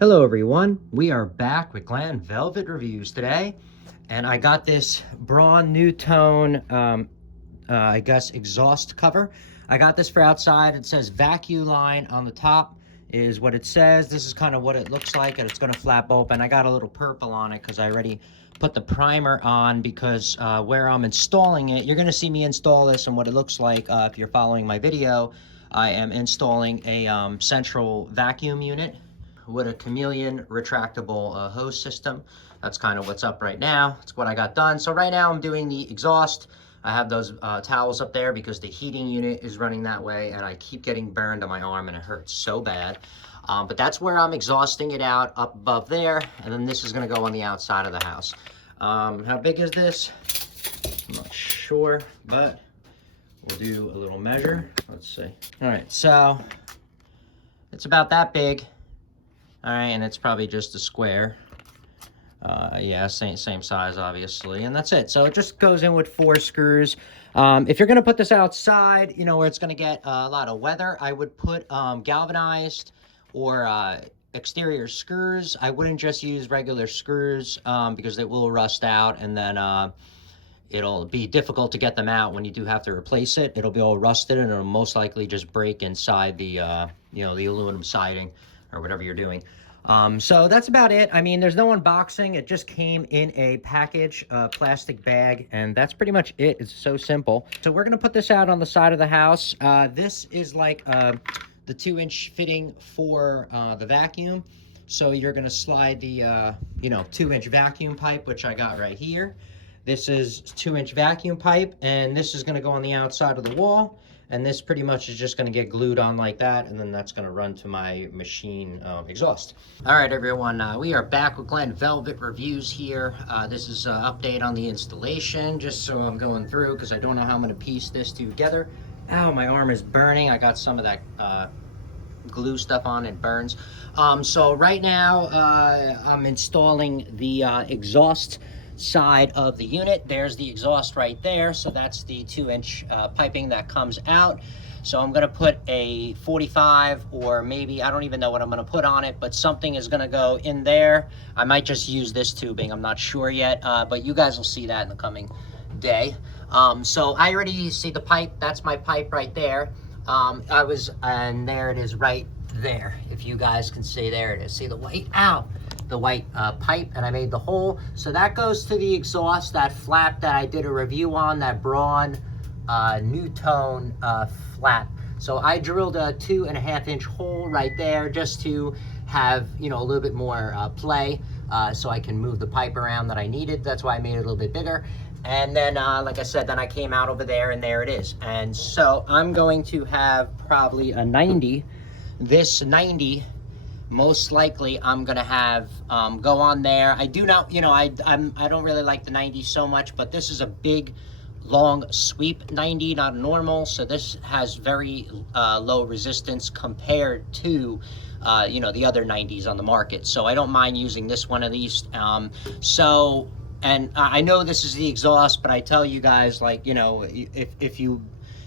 Hello everyone, we are back with Glen Velvet Reviews today, and I got this Braun New Tone, I guess, exhaust cover. I got this for outside. It says vacuum line on the top is what it says. This is kind of what it looks like, and it's going to flap open. I got a little purple on it because I already put the primer on because where I'm installing it, you're going to see me install this and what it looks like if you're following my video. I am installing a central vacuum unit with a chameleon retractable hose system. That's kind of what's up right now. It's what I got done. So right now I'm doing the exhaust. I have those towels up there because the heating unit is running that way, and I keep getting burned on my arm and it hurts so bad. But that's where I'm exhausting it out up above there, and then this is gonna go on the outside of the house. How big is this? I'm not sure, but we'll do a little measure. Let's see. All right, so it's about that big. All right, and it's probably just a square. Yeah, same size, obviously, and that's it. So it just goes in with 4 screws. If you're gonna put this outside, you know, where it's gonna get a lot of weather, I would put galvanized or exterior screws. I wouldn't just use regular screws because they will rust out, and then it'll be difficult to get them out when you do have to replace it. It'll be all rusted, and it'll most likely just break inside the you know, the aluminum siding or whatever you're doing. So that's about it. I mean, there's no unboxing. It just came in a package, plastic bag, and that's pretty much it. It's so simple. So we're gonna put this out on the side of the house. This is like the 2-inch fitting for the vacuum. So you're gonna slide the you know, 2-inch vacuum pipe, which I got right here. This is 2-inch vacuum pipe, and this is gonna go on the outside of the wall. And this pretty much is just gonna get glued on like that, and then that's gonna run to my machine exhaust. All right, everyone, we are back with Glen Velvet Reviews here. This is an update on the installation, just so I'm going through, because I don't know how I'm gonna piece this together. Ow, my arm is burning. I got some of that glue stuff on, it burns. So right now, I'm installing the exhaust side of the unit. There's the exhaust right there, so that's the 2-inch piping that comes out. So I'm gonna put a 45, or maybe, I don't even know what I'm gonna put on it, but something is gonna go in there. I might just use this tubing, I'm not sure yet, but you guys will see that in the coming day. So I already see the pipe. That's my pipe right there. And there it is right there. If you guys can see, there it is. See the white, ow, the white pipe, and I made the hole. So that goes to the exhaust, that flap that I did a review on, that Braun New Tone flap. So I drilled a 2.5-inch hole right there just to have, you know, a little bit more play, so I can move the pipe around that I needed. That's why I made it a little bit bigger. And then, like I said, then I came out over there, and there it is. And so I'm going to have probably a 90. This 90, most likely I'm gonna have go on there. I do not, you know, I don't really like the 90 so much, but this is a big, long sweep 90, not normal. So this has very low resistance compared to you know, the other 90s on the market. So I don't mind using this one of these. And I know this is the exhaust, but I tell you guys, like, you know,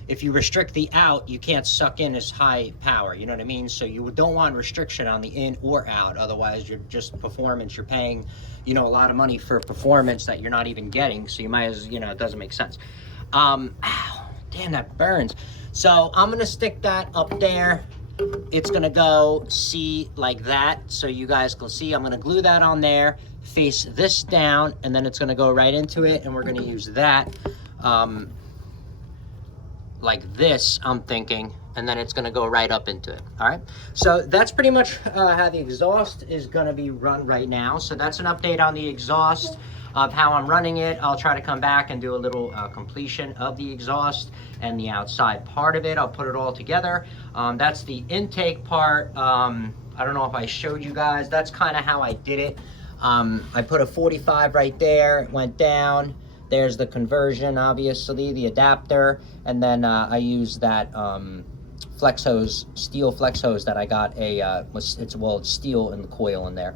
if you restrict the out, you can't suck in as high power, you know what I mean? So you don't want restriction on the in or out. Otherwise, you're just performance. You're paying, you know, a lot of money for performance that you're not even getting. So you might as, you know, it doesn't make sense. Ow, damn, that burns. So I'm gonna stick that up there. It's gonna go see like that, so you guys can see. I'm gonna glue that on there, face this down, and then it's gonna go right into it, and we're gonna use that like this, I'm thinking, and then it's gonna go right up into it. All right, so that's pretty much how the exhaust is gonna be run right now. So that's an update on the exhaust, of how I'm running it. I'll try to come back and do a little completion of the exhaust and the outside part of it. I'll put it all together. That's the intake part. I don't know if I showed you guys. That's kind of how I did it. I put a 45 right there, it went down. There's the conversion, obviously, the adapter, and then I use that flex hose, steel flex hose that I got it's steel in the coil in there.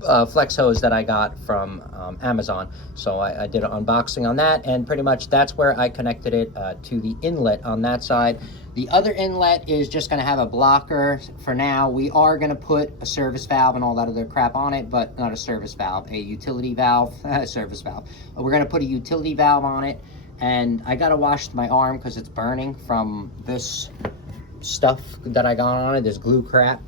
flex hose that I got from Amazon. So I did an unboxing on that, and pretty much that's where I connected it to the inlet on that side. The other inlet is just going to have a blocker for now. We are going to put a service valve and all that other crap on it, but not a service valve, a utility valve, service valve. We're going to put a utility valve on it, and I got to wash my arm because it's burning from this stuff that I got on it, this glue crap.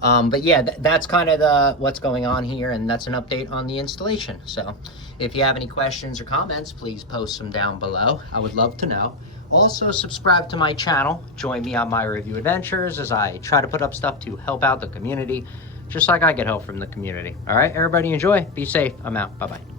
But yeah, that's kind of what's going on here, and that's an update on the installation. So if you have any questions or comments, please post them down below. I would love to know. Also, subscribe to my channel. Join me on my review adventures as I try to put up stuff to help out the community, just like I get help from the community. All right, everybody enjoy. Be safe. I'm out. Bye-bye.